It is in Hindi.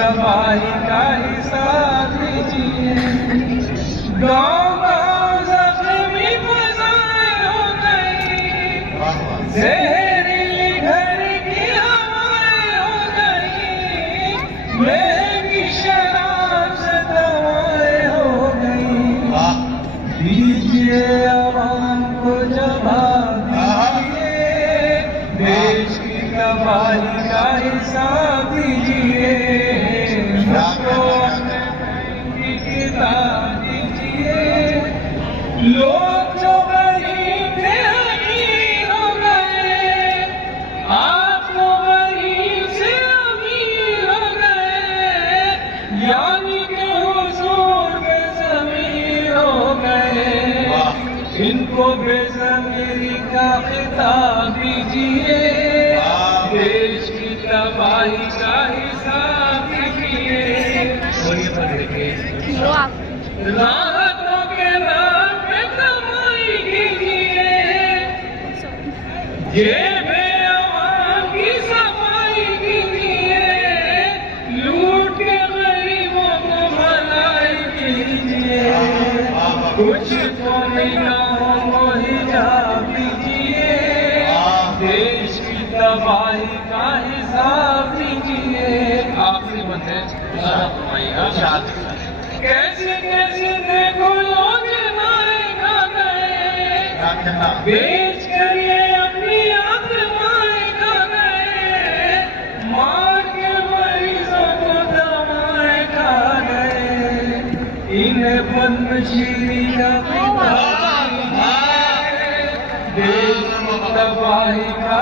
तबाही का हिसाब दीजिए। गाँव जख्मी फजाएं हो गई, जहरीली घर की हवाएं हो गई, महंगी शराब से दवाएं हो गई। दीजिए आवाम को जवाब दीजिए, देश की तबाही का हिसाब दीजिए। लोग जो गरीब थे अमीर हो गए, आप तो गरीब से अमीर हो गए, यानी कि हुजूर बेज़मीर हो गए। इनको बेज़मीरी का खिताब दीजिए, देश की तबाही का हिसाब दीजिए। राहतों के नाम पे कमाई कीजिए, जेबें अवाम की सफाई कीजिए, लूट के गरीबों को भलाई कीजिए। कुछ तो निगाहों को हिजाब दीजिए, देश की तबाही का हिसाब दीजिए। आखिरी बंदे कैसे कैसे देखो लोग मारे खा गए, बेच कर ये अपनी आत्माएं खा गए, मार के मरीजों को दवाएं खा गए। इन्हें बदनशीली का खिताब दीजिए, देश की तबाही का